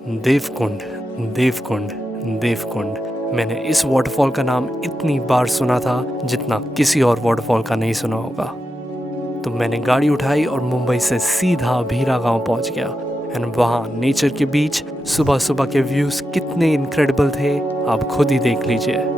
देवकुंड, देवकुंड, देवकुंड। मैंने इस वाटरफॉल का नाम इतनी बार सुना था जितना किसी और वाटरफॉल का नहीं सुना होगा। तो मैंने गाड़ी उठाई और मुंबई से सीधा भीरा गांव पहुंच गया। एंड वहाँ नेचर के बीच सुबह सुबह के व्यूज़ कितने इनक्रेडिबल थे, आप खुद ही देख लीजिए।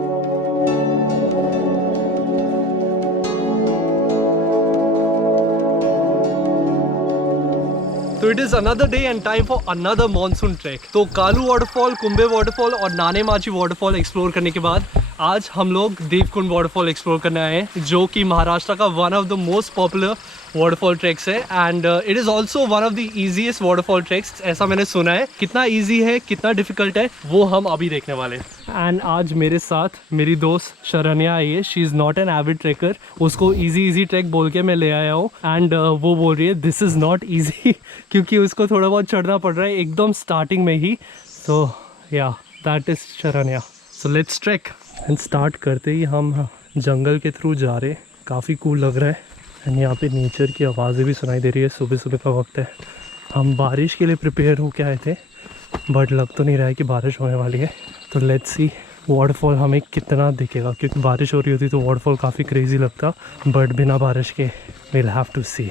तो it is another day and time for another monsoon track. तो कालू वाटरफॉल, कुंबे वाटरफॉल और नाने माची वाटरफॉल एक्सप्लोर करने के बाद आज हम लोग देवकुंड वाटरफॉल एक्सप्लोर करने आए हैं, जो कि महाराष्ट्र का one of the most popular waterfall treks है। And it is also one of the easiest waterfall treks, ऐसा मैंने सुना है। कितना ईजी है, कितना डिफिकल्ट है, वो हम अभी देखने वाले हैं। एंड आज मेरे साथ मेरी दोस्त शरण्या आई है। She is not an avid tracker. उसको ईजी ट्रैक बोल के मैं ले आया हूँ। एंड वो बोल रही है दिस इज़ नॉट ईजी क्योंकि उसको थोड़ा बहुत चढ़ना पड़ रहा है एकदम स्टार्टिंग में ही। सो या that is Sharanya. So let's trek. And start करते ही हम जंगल के थ्रू जा रहे हैं। काफ़ी कूल लग रहा है। एंड यहाँ पे नेचर की आवाज़ें भी सुनाई दे रही है। सुबह सुबह का वक्त है। हम बारिश के लिए प्रिपेयर होके आए थे, बट लग तो नहीं रहा है कि बारिश होने वाली है। तो लेट्स सी वाटरफॉल हमें कितना दिखेगा, क्योंकि बारिश हो रही होती तो वाटरफॉल काफ़ी क्रेजी लगता, बट बिना बारिश के will have to see.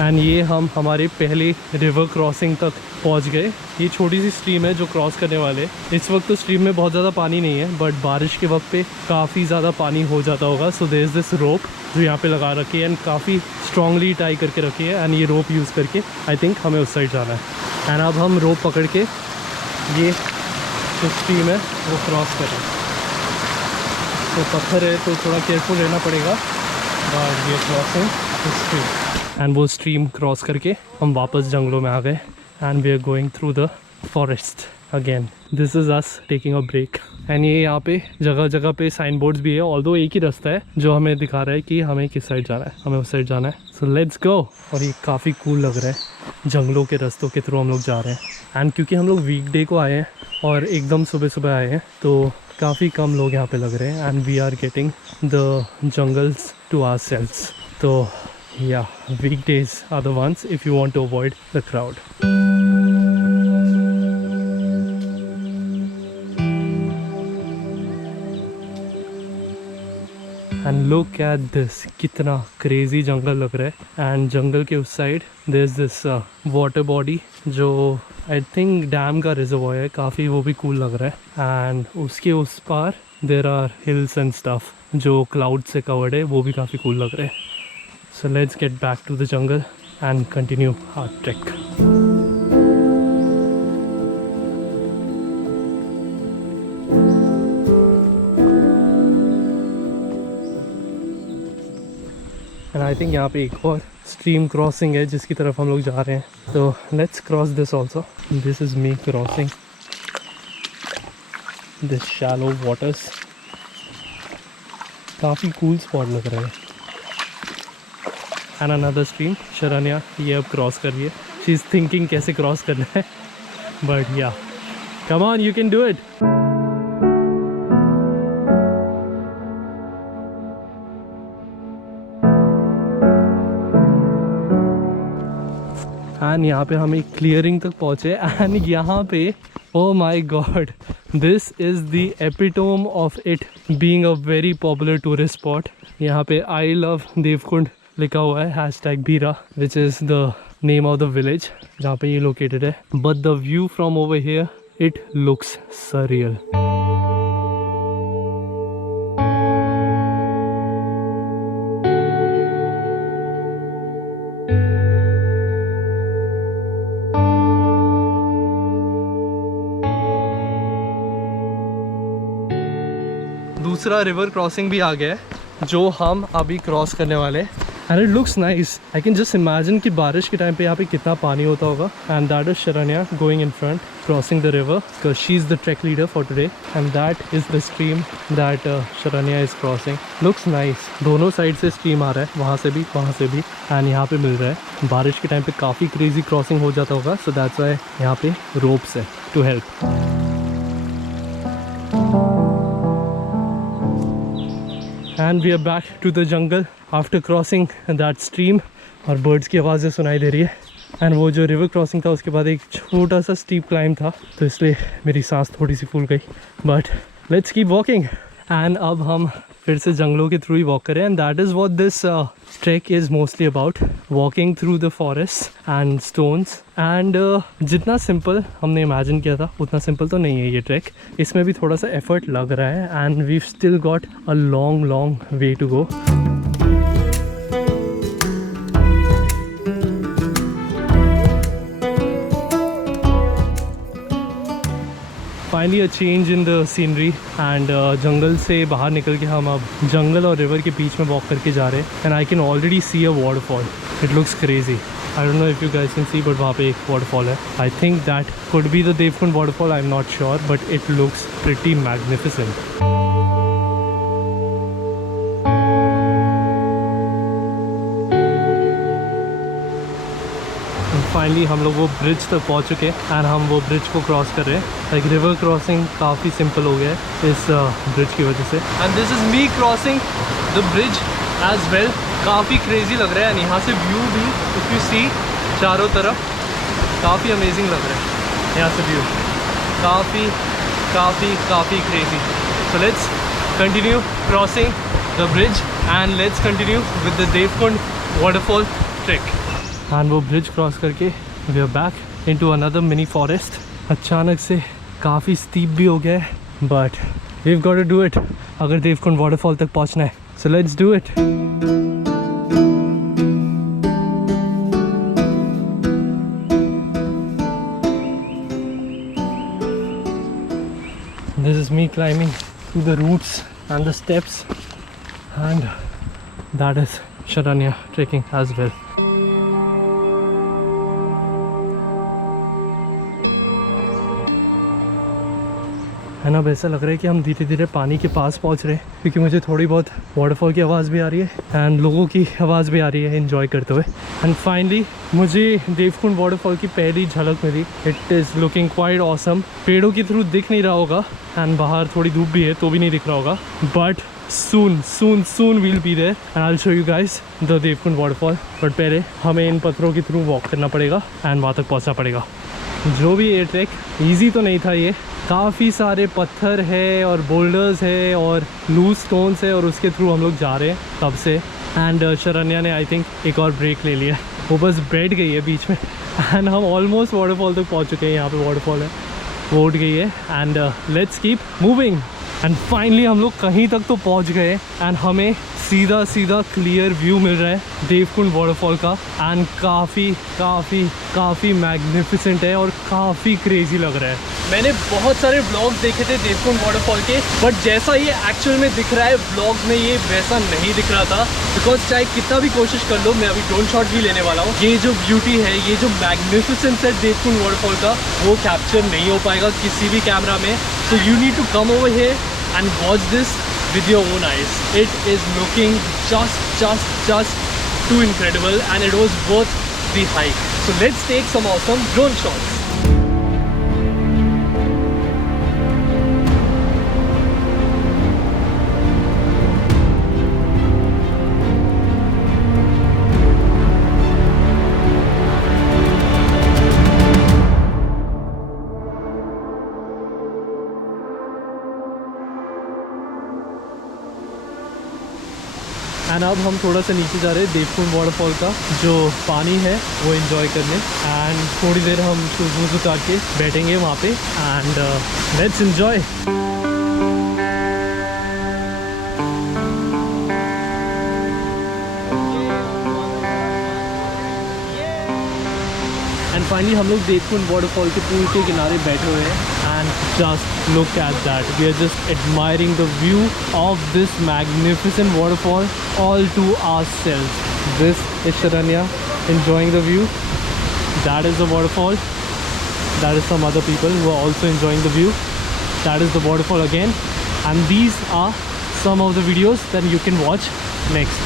And ये हम हमारे पहले रिवर क्रॉसिंग तक पहुंच गए। ये छोटी सी स्ट्रीम है जो क्रॉस करने वाले। इस वक्त तो स्ट्रीम में बहुत ज़्यादा पानी नहीं है, बट बारिश के वक्त पे काफ़ी ज़्यादा पानी हो जाता होगा। So there is this rope जो यहाँ पे लगा रखी है एंड काफ़ी स्ट्रॉन्गली टाई करके रखी है। एंड ये रोप यूज़ करके आई थिंक हमें उस साइड जाना है। एंड अब हम रोप पकड़ के ये जो स्ट्रीम है वो क्रॉस कर रहे हैं। तो पत्थर है तो थोड़ा केयरफुल रहना पड़ेगा, बट ये क्रॉसिंग स्ट्रीम। एंड वो स्ट्रीम क्रॉस करके हम वापस जंगलों में आ गए। And we are going through the forest again. This is us taking a break. And ये यहाँ पे जगह जगह पे साइन बोर्ड्स भी है, ऑल्दो एक ही रास्ता है जो हमें दिखा रहा है कि हमें किस साइड जाना है। हमें उस साइड जाना है। So let's go. और ये काफ़ी कूल लग रहा है, जंगलों के रास्तों के थ्रू हम लोग जा रहे हैं। एंड क्योंकि हम लोग वीकडे को आए हैं और एकदम सुबह सुबह आए हैं, तो काफ़ी कम लोग यहाँ पे लग रहे हैं। And we are getting the jungles to ourselves. तो या weekdays are the ones if you want to avoid the crowd. And look at this, कितना क्रेजी जंगल लग रहा है। एंड जंगल के उस side there is this water body जो आई थिंक डैम का रिजर्वॉयर है। काफ़ी वो भी कूल लग रहा है। एंड उसके उस पार there are hills and stuff जो क्लाउड से कवर्ड है, वो भी काफ़ी कूल लग रहे हैं। So let's get back to the jungle and continue our trek. And I think यहाँ पे एक और स्ट्रीम क्रॉसिंग है जिसकी तरफ हम लोग जा रहे हैं। तो let's cross this also. This is me crossing this shallow waters. काफ़ी कूल स्पॉट लग रहा है। एंड अनदर स्ट्रीम, शरण्या ये अब क्रॉस कर रही है। शी इज़ थिंकिंग कैसे क्रॉस करना है, बट या come on, you can do it. And यहाँ पे हम एक क्लियरिंग तक पहुँचे। एंड यहाँ पे oh my god, this is the epitome of it being a very popular tourist spot. यहाँ पे आई लव देवकुंड लिखा हुआ है, hashtag Bhira, which is the name of the village जहाँ पे ये लोकेटेड है। But the view from over here it looks surreal. दूसरा रिवर क्रॉसिंग भी आ गया है जो हम अभी क्रॉस करने वाले हैं। And it looks nice. I can just imagine कि बारिश के टाइम पे यहाँ पे कितना पानी होता होगा। And that is Sharanya going in front crossing the river because she is the track leader for today. And that is the stream that Sharanya is crossing. Looks nice. दोनों साइड से स्ट्रीम आ रहा है, वहाँ से भी वहाँ से भी। एंड यहाँ पे मिल रहा है। बारिश के टाइम पे काफ़ी क्रेजी क्रॉसिंग हो जाता होगा, सो दैट्स व्हाई यहाँ पे रोप्स है to help. And we are back to the jungle after crossing that stream और birds की आवाज़ें सुनाई दे रही है। एंड वो जो रिवर क्रॉसिंग था उसके बाद एक छोटा सा स्टीप क्लाइम था, तो इसलिए मेरी सांस थोड़ी सी फूल गई, but let's keep walking. And अब हम फिर से जंगलों के थ्रू ही वॉक करें, and that is what this track is mostly about, walking through the forest and stones. And जितना सिंपल हमने इमेजिन किया था उतना सिंपल तो नहीं है ये ट्रैक, इसमें भी थोड़ा सा एफर्ट लग रहा है, and we still got a long long way to go. Finally a change in the scenery, and जंगल से बाहर निकल के हम अब जंगल और रिवर के बीच में वॉक करके जा रहे हैं, and I can already see a waterfall. It looks crazy. I don't know if you guys can see, but वहाँ पे एक वाटरफॉल है। I think that could be the Devkund waterfall, I am not sure, but it looks pretty magnificent. Finally हम लोग वो bridge तक पहुंच चुके हैं, एंड हम वो ब्रिज को क्रॉस कर रहे हैं। लाइक रिवर क्रॉसिंग काफ़ी सिंपल हो गया है इस ब्रिज की वजह से, and this is me crossing the bridge as well. काफ़ी क्रेजी लग रहा है, एंड यहाँ से व्यू भी इफ़ यू सी चारों तरफ काफ़ी अमेजिंग लग रहा है। यहाँ से व्यू काफ़ी काफ़ी काफ़ी crazy. So let's continue crossing the bridge and let's continue with the Devkund waterfall trek. And वो ब्रिज क्रॉस करके we are back into another mini forest. अचानक से काफ़ी स्टीप भी हो गया है, but we have got to do it अगर देवकुंड वाटरफॉल तक पहुंचना है। So let's do it. This is me climbing to the roots and the steps, and that is Sharanya trekking as well. है ना, अब ऐसा लग रहा है कि हम धीरे धीरे पानी के पास पहुंच रहे हैं, क्योंकि मुझे थोड़ी बहुत वाटरफॉल की आवाज़ भी आ रही है एंड लोगों की आवाज़ भी आ रही है एंजॉय करते हुए। एंड फाइनली मुझे देवकुंड वाटरफॉल की पहली झलक मिली। It is looking quite awesome. पेड़ों के थ्रू दिख नहीं रहा होगा, एंड बाहर थोड़ी धूप भी है तो भी नहीं दिख रहा होगा, but soon we'll be there and I'll show you guys the Devkund waterfall. But पहले हमें इन पत्थरों के थ्रू वॉक करना पड़ेगा एंड वहाँ तक पहुँचना पड़ेगा। जो भी ये ट्रैक ईजी तो नहीं था, ये काफ़ी सारे पत्थर है और बोल्डर्स है और लूज स्टोन्स है, और उसके थ्रू हम लोग जा रहे हैं तब से। एंड शरण्या ने आई थिंक एक और ब्रेक ले लिया, वो बस बैठ गई है बीच में, एंड हम ऑलमोस्ट वाटरफॉल तक पहुंच चुके हैं। यहाँ पे वाटरफॉल है, वो उठ गई है, and let's keep moving. And finally हम लोग कहीं तक तो पहुंच गए, एंड हमें सीधा सीधा क्लियर व्यू मिल रहा है देवकुंड वाटरफॉल का, एंड काफ़ी मैग्निफिसेंट है और काफ़ी क्रेजी लग रहा है। मैंने बहुत सारे ब्लॉग्स देखे थे देवकुंड वाटरफॉल के, बट जैसा ये एक्चुअल में दिख रहा है ब्लॉग्स में ये वैसा नहीं दिख रहा था, बिकॉज चाहे कितना भी कोशिश कर लो, मैं अभी ड्रोन शॉट भी लेने वाला हूँ, ये जो ब्यूटी है, ये जो मैग्निफिसेंस है देवकुंड वाटरफॉल का, वो कैप्चर नहीं हो पाएगा किसी भी कैमरा में। So you need to come over here and watch this with your own eyes. It is looking just too incredible, and it was worth the hike. So let's take some awesome drone shots. And अब हम थोड़ा सा नीचे जा रहे हैं Devkund waterfall का जो पानी है वो एंजॉय करने, एंड थोड़ी देर हम शूज उतार के बैठेंगे वहाँ पे, and let's enjoy. And finally हम लोग देवकुंड वाटरफॉल के पूल के किनारे बैठे हुए हैं, and just look at that, we are just admiring the view of this magnificent waterfall all to ourselves. This is Sharanya enjoying the view. That is the waterfall. That is some other people who are also enjoying the view. That is the waterfall again, and these are some of the videos that you can watch next.